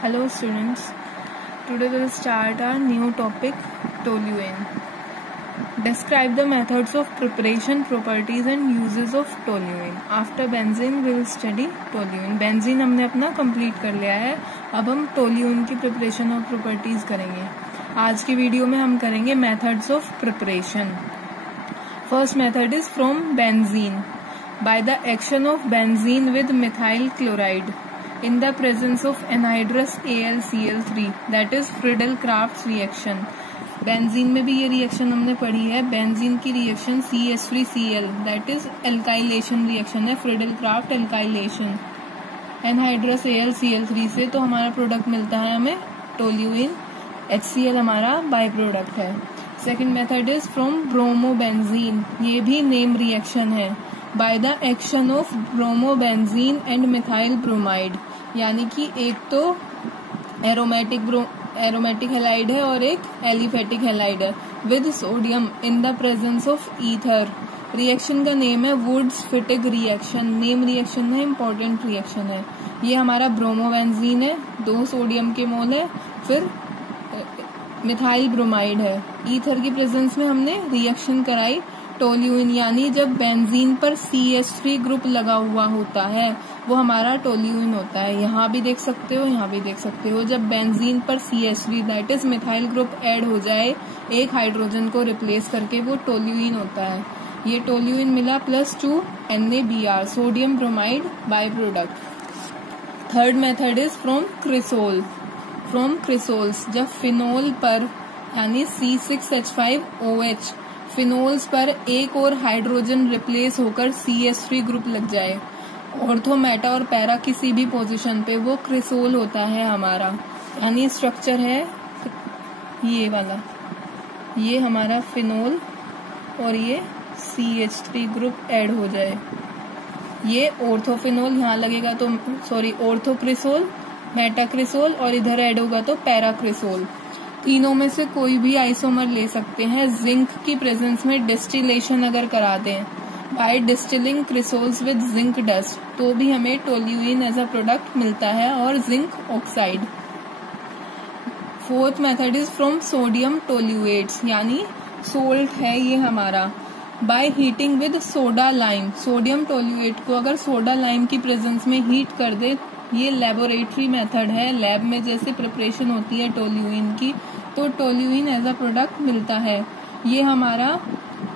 Hello students, today we will start our new topic toluene. Describe the methods of preparation, properties and uses of toluene. After benzene we will study toluene. Benzene हमने अपना complete कर लिया है, अब हम toluene की preparation और properties करेंगे. आज की वीडियो में हम करेंगे methods of preparation. First method is from benzene. By the action of benzene with methyl chloride in the presence of anhydrous AlCl3, that is Friedel-Crafts reaction. Benzene में भी ये रिएक्शन हमने पढ़ी है. बेंजीन की reaction CH3Cl, that is alkylation reaction है, Friedel-Crafts alkylation. Anhydrous AlCl3 से तो हमारा प्रोडक्ट मिलता है हमें टोल्यूइन. HCl हमारा बाय प्रोडक्ट है. Second method is from bromobenzene. ये भी नेम रिएक्शन है. By the action of bromobenzene and methyl bromide, यानी कि एक तो एरोमेटिक हैलाइड है और एक एलिफेटिक हैलाइड है with sodium in the presence of ether. Reaction का नेम है वुड्स-फिटिग रिएक्शन. नेम रिएक्शन है, इंपॉर्टेंट रिएक्शन है. ये हमारा ब्रोमोबेंजीन है, 2 सोडियम के मोल है, फिर मिथाइल ब्रोमाइड है. ईथर की प्रेजेंस में हमने रिएक्शन कराई टोल्यूइन, यानी जब बेंजीन पर CH3 ग्रुप लगा हुआ होता है वो हमारा टोल्यूइन होता है. यहाँ भी देख सकते हो, यहाँ भी देख सकते हो. जब बेंजीन पर CH3 that is methyl group add हो जाए एक हाइड्रोजन को रिप्लेस करके, वो टोल्यूइन होता है. ये टोल्यूइन मिला +2 NaBr, sodium bromide by product. Third method is from cresol. From cresols, जब फिनोल पर यानी C6H5OH फिनोल्स पर एक और हाइड्रोजन रिप्लेस होकर CH3 ग्रुप लग जाए, ऑर्थो, मेटा और पैरा किसी भी पोजीशन पे, वो क्रिसोल होता है हमारा. यानी स्ट्रक्चर है ये वाला, ये हमारा फिनोल और ये CH3 ग्रुप ऐड हो जाए, ये ऑर्थोफिनोल यहाँ लगेगा तो ऑर्थोक्रिसोल, मेटाक्रिसोल, और इधर ऐड होगा तो पैराक्रिसोल. तीनों में से कोई भी आइसोमर ले सकते हैं. जिंक की प्रेजेंस में डिस्टिलेशन अगर करा दें by distilling cresols with zinc dust, तो भी हमें टोल्यूइन एज अ प्रोडक्ट मिलता है, और zinc oxide. Fourth method is from sodium toluates, यानी सोल्ट है ये हमारा. By heating with soda lime, sodium toluate को अगर सोडा लाइम की प्रेजेंस में हीट कर दे, ये लेबोरेटरी मेथड है. लैब में जैसे प्रिपरेशन होती है टोल्यूइन की, तो टोल्यूइन एज अ प्रोडक्ट मिलता है. ये हमारा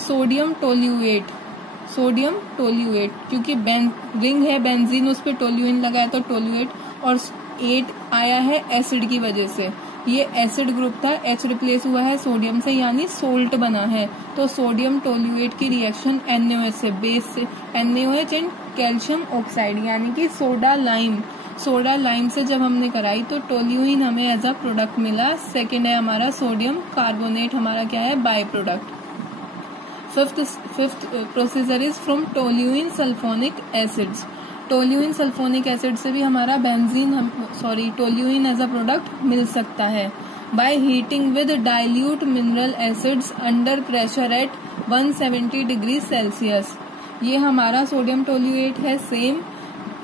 सोडियम टोल्यूएट, क्योंकि रिंग है बेंजीन, उस पर टोल्यूइन लगा है तो टोल्यूएट, और 8 आया है एसिड की वजह से. ये एसिड ग्रुप था, H रिप्लेस हुआ है सोडियम से, यानी सोल्ट बना है. तो सोडियम टोल्यूएट की रिएक्शन NaOH से, बेस से, NaOH एंड कैल्शियम ऑक्साइड, यानी कि सोडा लाइम से जब हमने कराई तो टोल्यूइन हमें एज अ प्रोडक्ट मिला. सेकेंड है हमारा सोडियम कार्बोनेट, हमारा क्या है, by product. Fifth procedure is from toluene sulphonic acids. Toluene sulphonic acid से भी हमारा टोल्यूइन एज अ प्रोडक्ट मिल सकता है. Bye heating with dilute mineral acids under pressure at 170 degree Celsius. ये हमारा सोडियम टोल्यूएट है, सेम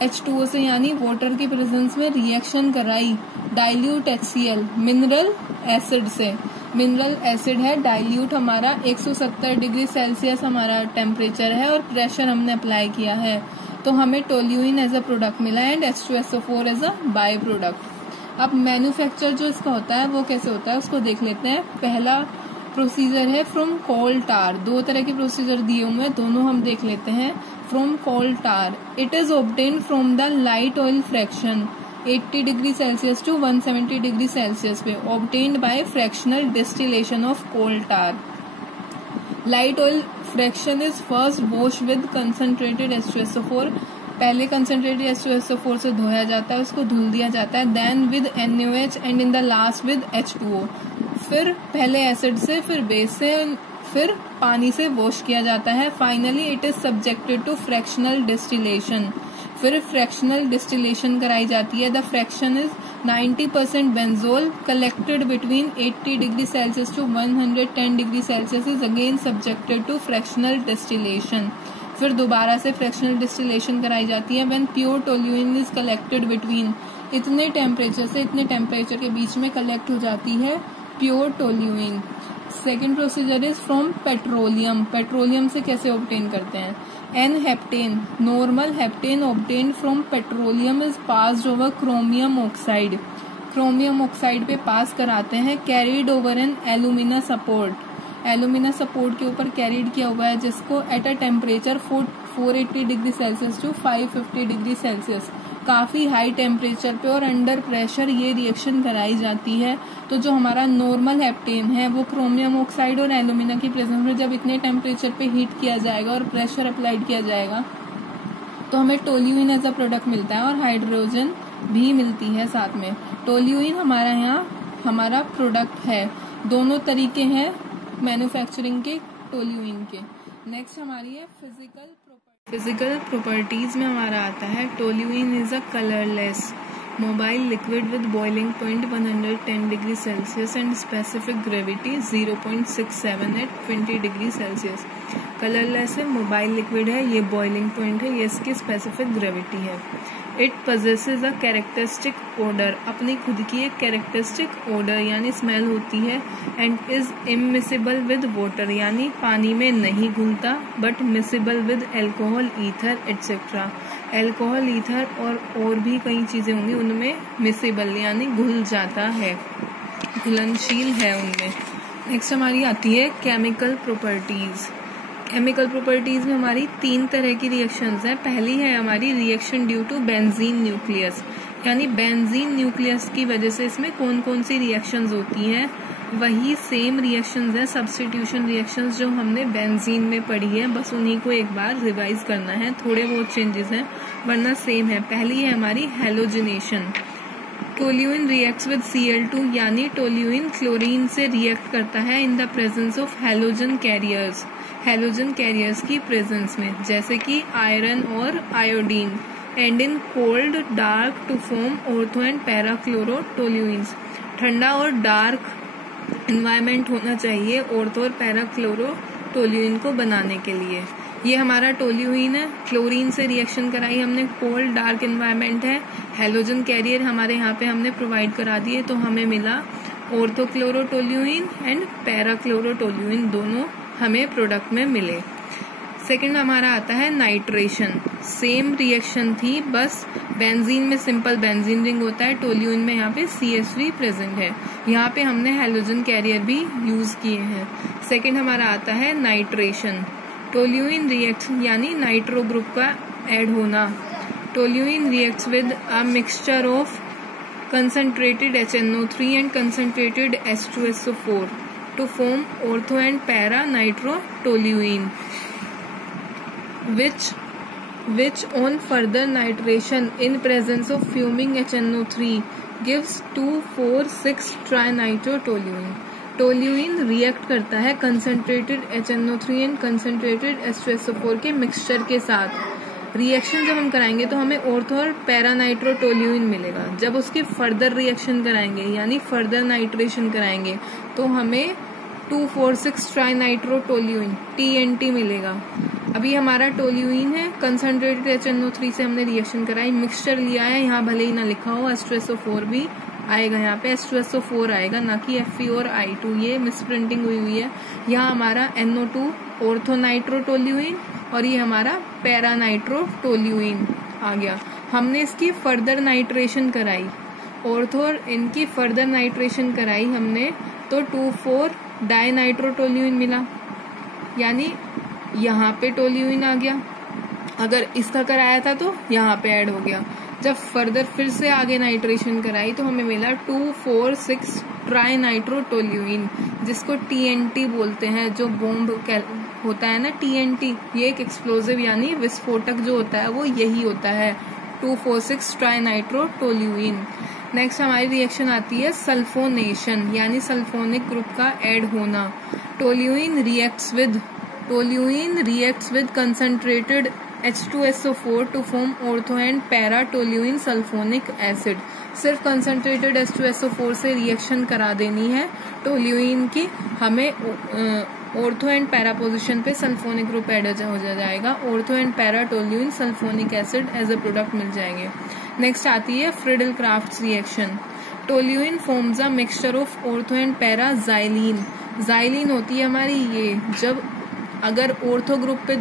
H2O से, यानी वाटर की प्रेजेंस में रिएक्शन कराई डाइल्यूट HCl मिनरल एसिड से. मिनरल एसिड है, डाइल्यूट हमारा 170 डिग्री सेल्सियस हमारा टेम्परेचर है, और प्रेशर हमने अप्लाई किया है, तो हमें टोल्यूइन एज अ प्रोडक्ट मिला and H2SO4 as a by product. अब मैन्युफैक्चर जो इसका होता है वो कैसे होता है उसको देख लेते हैं. पहला प्रोसीजर है फ्रॉम कोल टार. 2 तरह के प्रोसीजर दिए हुए हैं, दोनों हम देख लेते हैं. From coal tar, it is obtained from the light oil fraction 80 degree Celsius to 170 degree Celsius पे, obtained by fractional distillation of coal tar. Light oil fraction is first wash with concentrated H2SO4. पहले concentrated H2SO4 से धोया जाता है, उसको धुल दिया जाता है. Then with NaOH and in the last with H2O. फिर पहले एसिड से, फिर बेस से, फिर पानी से वॉश किया जाता है. Finally it is subjected to fractional distillation. फिर फ्रैक्शनल डिस्टिलेशन कराई जाती है. The fraction is 90% benzol collected between 80 degree Celsius to 110 degree Celsius is again subjected to fractional distillation. फिर दोबारा से फ्रैक्शनल डिस्टिलेशन कराई जाती है. When pure toluene is collected between इतने टेम्परेचर से इतने टेम्परेचर के बीच में कलेक्ट हो जाती है pure toluene. Second procedure is from petroleum. Petroleum से कैसे ऑब्टेन करते हैं? N heptane, normal heptane obtained from petroleum is passed over chromium oxide. Chromium oxide पे पास कराते हैं, carried over an alumina support. Alumina support के ऊपर carried किया हुआ है, जिसको at a temperature 480 degree Celsius to 550 degree Celsius, काफी हाई टेम्परेचर पे और अंडर प्रेशर ये रिएक्शन कराई जाती है। तो जो हमारा नॉर्मल हेप्टेन है वो क्रोमियम ऑक्साइड और एल्यूमिना की प्रेजेंस में जब इतने टेम्परेचर पे हीट किया जाएगा और प्रेशर अप्लाइड किया जाएगा तो हमें टोल्यूइन एज अ प्रोडक्ट मिलता है और हाइड्रोजन भी मिलती है साथ में। टोल्यूइन हमारा यहाँ हमारा प्रोडक्ट है। दोनों तरीके हैं मैन्युफैक्चरिंग के टोल्यूइन के। नेक्स्ट हमारी है फिजिकल प्रॉपर्टीज में हमारा आता है toluene is a colourless mobile liquid with boiling point 110 degree Celsius and specific gravity 0.67 at 20 degree Celsius. Colourless है, मोबाइल लिक्विड है, ये बॉइलिंग पॉइंट है, ये इसकी स्पेसिफिक ग्रेविटी है। It possesses a characteristic odour, अपनी खुद की एक कैरेक्टरिस्टिक ओडर यानी स्मेल होती है। And is immiscible with water, यानी पानी में नहीं घुलता, but miscible with alcohol, ether etcetera. Alcohol, ether और भी कई चीजें होंगी उनमें मिसिबल यानी घुल जाता है, घुलनशील है उनमें। नेक्स्ट हमारी आती है केमिकल प्रॉपर्टीज। केमिकल प्रॉपर्टीज में हमारी 3 तरह की रिएक्शंस हैं। पहली है हमारी reaction due to benzene nucleus, यानी बेंजीन न्यूक्लियस की वजह से इसमें कौन कौन सी रिएक्शंस होती हैं। वही सेम रिएक्शंस हैं, सब्स्टिट्यूशन रिएक्शंस जो हमने बेंजीन में पढ़ी है, बस उन्हीं को एक बार रिवाइज करना है, थोड़े बहुत चेंजेस हैं वरना सेम है। पहली है हमारी halogenation. Toluene reacts with Cl2, यानी टोल्यूइन क्लोरीन से रिएक्ट करता है in the presence of halogen carriers, halogen carriers की प्रेजेंस में, जैसे कि आयरन और iodine. And in cold dark to form ortho and para chloro toluenes. ठंडा और डार्क एनवायरमेंट होना चाहिए ऑर्थो और पैरा क्लोरो टोल्यूइन को बनाने के लिए। ये हमारा टोल्यूइन है, क्लोरीन से रिएक्शन कराई हमने, कोल्ड डार्क एनवायरमेंट है, हैलोजन कैरियर हमारे यहाँ पे हमने प्रोवाइड करा दिए, तो हमें मिला ऑर्थोक्लोरोटोल्यूइन एंड पैराक्लोरोटोल्यूइन, दोनों हमें प्रोडक्ट में मिले। सेकंड हमारा आता है नाइट्रेशन। सेम रिएक्शन थी, बस बेंजीन में सिंपल बेंजीन रिंग होता है, टोल्यूइन में यहाँ पे CH3 प्रेजेंट है। यहाँ पे हमने हैलोजन कैरियर भी यूज किए हैं। सेकंड हमारा आता है नाइट्रेशन। टोल्यूइन रिएक्ट यानी नाइट्रो ग्रुप का ऐड होना। Toluene reacts with a mixture of concentrated HNO3 and concentrated H2SO4 to form ortho and para nitrotoluene, which on further nitration in presence of fuming HNO3 gives 2,4,6 trinitrotoluene. Toluene react करता है concentrated HNO3 and concentrated H2SO4 के mixture के साथ। Reaction जब हम कराएंगे तो हमें ऑर्थो और पैरानाइट्रोटोल्यूइन मिलेगा। जब उसकी फर्दर रिएक्शन कराएंगे यानी फर्दर नाइट्रेशन कराएंगे तो हमें 2,4,6 ट्राइनाइट्रोटोल्यूइन TNT मिलेगा। अभी हमारा टोल्यूइन है, कंसंट्रेटेड HNO3 से हमने रिएक्शन कराई, मिक्सचर लिया है, यहाँ भले ही ना लिखा हो H2SO4 भी आएगा, यहाँ पे H2SO4 आएगा ना कि Fe और I2, ये मिसप्रिंटिंग हुई है। यहाँ हमारा NO2 ऑर्थोनाइट्रोटोल्यूइन और ये हमारा पैरानाइट्रोटोल्यूइन आ गया। हमने इसकी फर्दर नाइट्रेशन कराई, ऑर्थो और इनकी फर्दर नाइट्रेशन कराई हमने, तो 2,4 डाइनाइट्रोटोल्यूइन मिला, यानी यहाँ पे टोल्यूइन आ गया। अगर इसका कराया था तो यहाँ पे ऐड हो गया। जब फर्दर फिर से आगे नाइट्रेशन कराई तो हमें मिला 2,4,6 ट्राइनाइट्रोटोल्यूइन, जिसको TNT बोलते हैं। जो बॉम्ब होता है ना TNT, ये एक एक्सप्लोजिव यानी विस्फोटक जो होता है वो यही होता है, 2,4,6 ट्राइनाइट्रोटोल्यूइन। नेक्स्ट हमारी रिएक्शन आती है सल्फोनेशन, यानी सल्फोनिक ग्रुप का ऐड होना। Toluene reacts with concentrated H2SO4 to form ortho and para-toluene sulfonic acid। सिर्फ कंसंट्रेटेड H2SO4 से रिएक्शन करा देनी है टोल्यूइन की, हमें ऑर्थो एंड पैरा पोजिशन पे सल्फोनिक ग्रुप ऐड हो जाएगा, ortho and para toluene sulphonic acid as a product मिल जाएंगे। नेक्स्ट आती है Friedel Crafts reaction. Toluene forms a mixture of ortho and para xylene. Xylene होती है हमारी ये, जब अगर ऑर्थो ग्रुप पे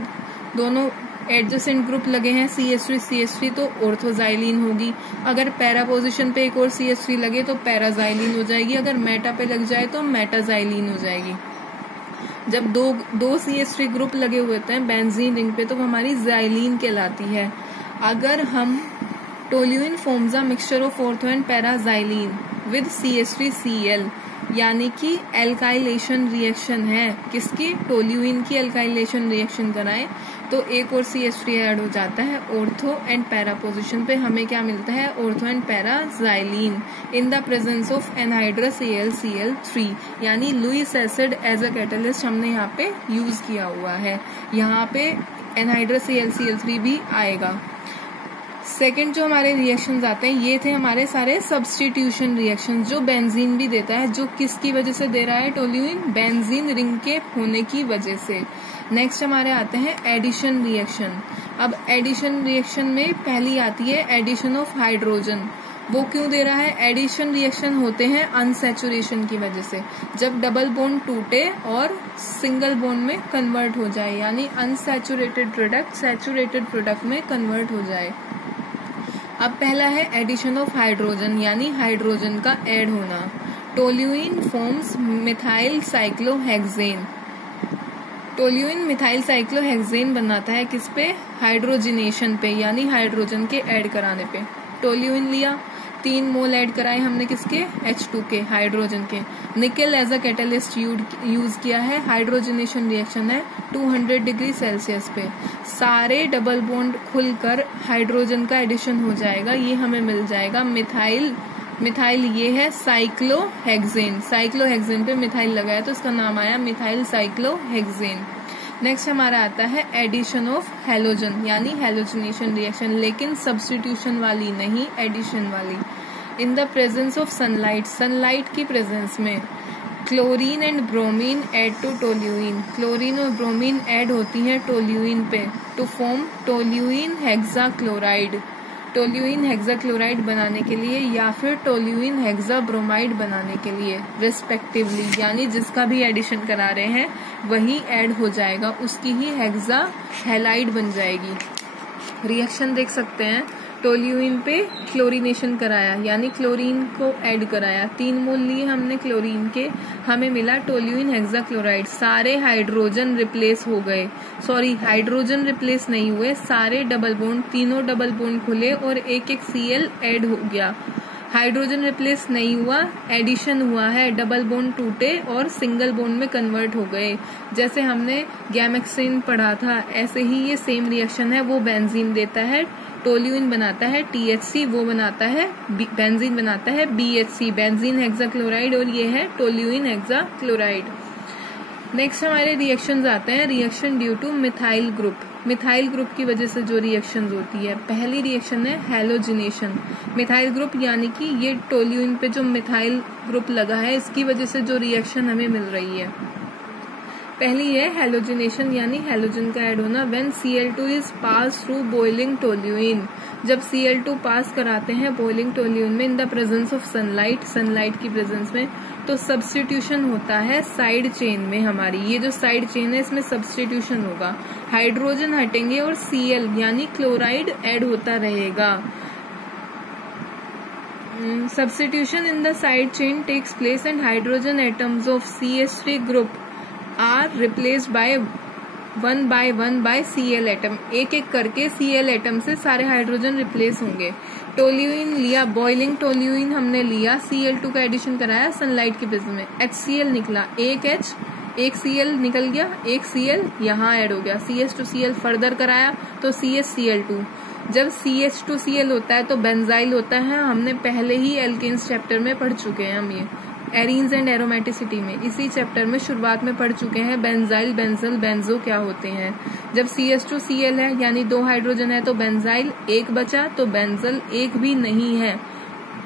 दोनों एडजेसेंट ग्रुप लगे हैं CH3 तो ऑर्थोजाइलिन होगी। अगर पैरा पोजीशन पे एक और CH3 लगे तो पैराजाइलिन हो जाएगी। अगर मेटा पे लग जाए तो मेटाजाइलिन हो जाएगी। जब दो CH3 ग्रुप लगे हुए होते हैं बेंजीन रिंग पे तो वो हमारी जाइलिन कहलाती है। अगर हम toluene forms a mixture of ortho and पैराजाइलिन with CH3Cl यानी कि एल्काइलेशन रिएक्शन है, किसकी? टोल्यूइन की एल्काइलेशन रिएक्शन कराएं तो एक और CH3 ऐड हो जाता है ऑर्थो एंड पैरा पोजीशन पे। हमें क्या मिलता है? Ortho and para xylene in the presence of anhydrous AlCl3 यानी Lewis acid as a catalyst हमने यहाँ पे यूज किया हुआ है। यहाँ पे एनहाइड्रस AlCl3 भी आएगा। सेकेंड जो हमारे रिएक्शंस आते हैं ये थे हमारे सारे सब्स्टिट्यूशन रिएक्शन जो बेंजीन भी देता है, जो किसकी वजह से दे रहा है? टोल्यूइन बेंजीन रिंग के होने की वजह से। नेक्स्ट हमारे आते हैं एडिशन रिएक्शन। अब एडिशन रिएक्शन में पहली आती है एडिशन ऑफ हाइड्रोजन। वो क्यों दे रहा है? एडिशन रिएक्शन होते हैं अनसैचुरेशन की वजह से, जब डबल बॉन्ड टूटे और सिंगल बॉन्ड में कन्वर्ट हो जाए, यानी अनसैचुरेटेड प्रोडक्ट सैचुरेटेड प्रोडक्ट में कन्वर्ट हो जाए। अब पहला है एडिशन ऑफ हाइड्रोजन यानी हाइड्रोजन का ऐड होना। Toluene forms methyl cyclohexane. Toluene methyl cyclohexane बनाता है किस पे? हाइड्रोजिनेशन पे, यानी हाइड्रोजन के ऐड कराने पे। टोल्यूइन लिया, 3 मोल ऐड कराए हमने किसके? H2 के, हाइड्रोजन के। Nickel as a catalyst use किया है। हाइड्रोजनेशन रिएक्शन है 200 डिग्री सेल्सियस पे। सारे डबल बॉन्ड खुलकर हाइड्रोजन का एडिशन हो जाएगा। ये हमें मिल जाएगा मिथाइल ये है साइक्लोहेक्सेन। साइक्लोहेक्सेन पे मिथाइल लगाया तो इसका नाम आया मिथाइल साइक्लोहेक्सेन। नेक्स्ट हमारा आता है एडिशन ऑफ हैलोजन यानी हैलोजनेशन रिएक्शन, लेकिन सब्स्टिट्यूशन वाली नहीं, एडिशन वाली। In the presence of sunlight, sunlight की प्रेजेंस में chlorine and bromine add to toluene. Chlorine और ब्रोमीन ऐड होती हैं टोल्यूइन पे to form toluene hexachloride. Toluene hexachloride बनाने के लिए या फिर टोल्यूइन हेक्साब्रोमाइड बनाने के लिए रिस्पेक्टिवली, यानी जिसका भी एडिशन करा रहे हैं वही ऐड हो जाएगा, उसकी ही हेक्सा हैलाइड बन जाएगी। रिएक्शन देख सकते हैं, टोल्यूइन पे क्लोरीनेशन कराया यानी क्लोरीन को ऐड कराया, 3 मोल लिए हमने क्लोरीन के, हमें मिला टोल्यूइन हेक्साक्लोराइड। सारे हाइड्रोजन रिप्लेस हो गए, सॉरी हाइड्रोजन रिप्लेस नहीं हुए, सारे डबल बॉन्ड, तीनों डबल बॉन्ड खुले और एक एक Cl ऐड हो गया। हाइड्रोजन रिप्लेस नहीं हुआ, एडिशन हुआ है, डबल बॉन्ड टूटे और सिंगल बॉन्ड में कन्वर्ट हो गए। जैसे हमने गैमेक्सिन पढ़ा था ऐसे ही ये सेम रिएक्शन है। वो बेंजीन देता है, टोल्यूइन बनाता है THC, वो बनाता है बेंजीन बनाता है BHC, बेंजीन हेक्साक्लोराइड, और ये है टोल्यूइन हेक्साक्लोराइड। नेक्स्ट हमारे रिएक्शंस आते हैं reaction due two methyl group. Methyl group की वजह से जो रिएक्शंस होती है, पहली रिएक्शन है हैलोजिनेशन। मिथाइल ग्रुप यानी कि ये टोल्यूइन पे जो मिथाइल ग्रुप लगा है इसकी वजह से जो रिएक्शन हमें मिल रही है, पहली है हैलोजिनेशन यानी हैलोजन का ऐड होना। When Cl2 is pass through boiling toluene, जब Cl2 पास कराते हैं बॉइलिंग टोल्यूइन में इन the presence of sunlight, sunlight की प्रेजेंस में, तो सब्स्टिट्यूशन होता है साइड चेन में हमारी। ये जो साइड चेन है इसमें सब्स्टिट्यूशन होगा, हाइड्रोजन हटेंगे और Cl यानी क्लोराइड ऐड होता रहेगा। Substitution in the side chain takes place and hydrogen atoms of CH3 group are replaced by one by Cl atom। एक एक करके Cl atom से सारे हाइड्रोजन रिप्लेस होंगे। टोल्यूइन लिया, बॉइलिंग टोल्यूइन हमने लिया, Cl2 का एडिशन कराया सनलाइट की प्रेजेंस में, HCl निकला, एक H एक Cl निकल गया, एक Cl यहाँ ऐड हो गया, CH2Cl फर्दर कराया तो CHCl2। जब CH2Cl होता है तो बेंजाइल होता है, हमने पहले ही एल्केन्स चैप्टर में पढ़ चुके हैं, हम ये एरीन्स एंड एरोमेटिसिटी में इसी चैप्टर में शुरुआत में पढ़ चुके हैं बेंजाइल, बेंजल, बेंजो क्या होते हैं। जब CH2Cl है यानी 2 हाइड्रोजन है तो बेंजाइल, एक बचा तो बेंजल, एक भी नहीं है।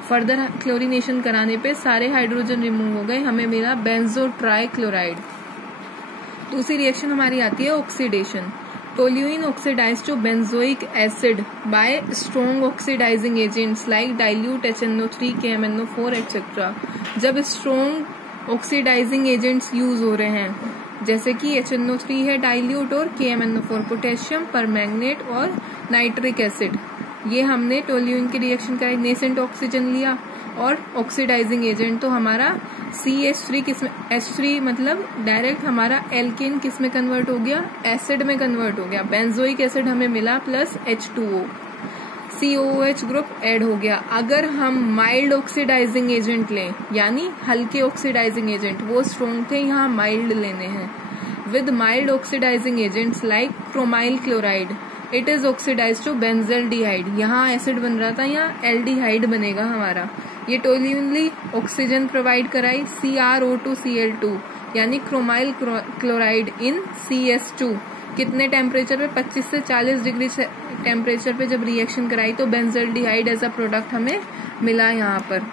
फर्दर क्लोरीनेशन कराने पे सारे हाइड्रोजन रिमूव हो गए, हमें मिला बेंजो ट्राई क्लोराइड। दूसरी रिएक्शन हमारी आती है oxidation. Toluene oxidise to benzoic acid by strong oxidising agents like dilute HNO3, KMNO4 etcetera. जब स्ट्रॉन्ग ऑक्सीडाइजिंग एजेंट्स यूज हो रहे हैं जैसे कि HNO3 है डाइल्यूट और KMNO4 पोटेशियम परमैंगनेट और नाइट्रिक एसिड, ये हमने टोल्यूइन की रिएक्शन कराई, नेसेंट ऑक्सीजन लिया और ऑक्सीडाइजिंग एजेंट तो हमारा CH3 किसमें, H3 मतलब डायरेक्ट हमारा एल्केन किस में कन्वर्ट हो गया, एसिड में कन्वर्ट हो गया, बेंजोइक एसिड हमें मिला plus H2O, COOH group add हो गया। अगर हम माइल्ड ऑक्सीडाइजिंग एजेंट लें यानी हल्के ऑक्सीडाइजिंग एजेंट, वो स्ट्रॉन्ग थे, यहाँ माइल्ड लेने हैं। With mild oxidising agents like chromyl chloride it is oxidise to benzaldehyde, यहाँ एसिड बन रहा था, यहाँ एल्डिहाइड बनेगा हमारा। ये टोल्यूइनली ऑक्सीजन प्रोवाइड कराई CrO2Cl2 यानी क्रोमाइल क्लोराइड इन CS2, कितने टेम्परेचर पे, 25 से 40 डिग्री टेम्परेचर पे जब रिएक्शन कराई तो बेंजल्डिहाइड एज अ प्रोडक्ट हमें मिला। यहाँ पर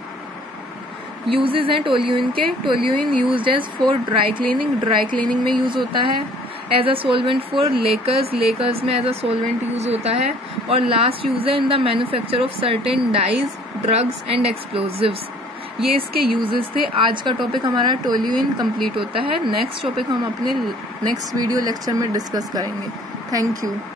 यूजेस हैं टोल्यूइन के, toluene used as for dry cleaning, dry cleaning में यूज होता है, as a solvent for lacquers, lacquers में एज अ सोलवेंट यूज होता है, और लास्ट यूज है in the manufacture of certain dyes, drugs and explosives. ये इसके यूजेस थे। आज का टॉपिक हमारा टोल्यूइन कंप्लीट होता है। नेक्स्ट टॉपिक हम अपने नेक्स्ट वीडियो लेक्चर में डिस्कस करेंगे। Thank you.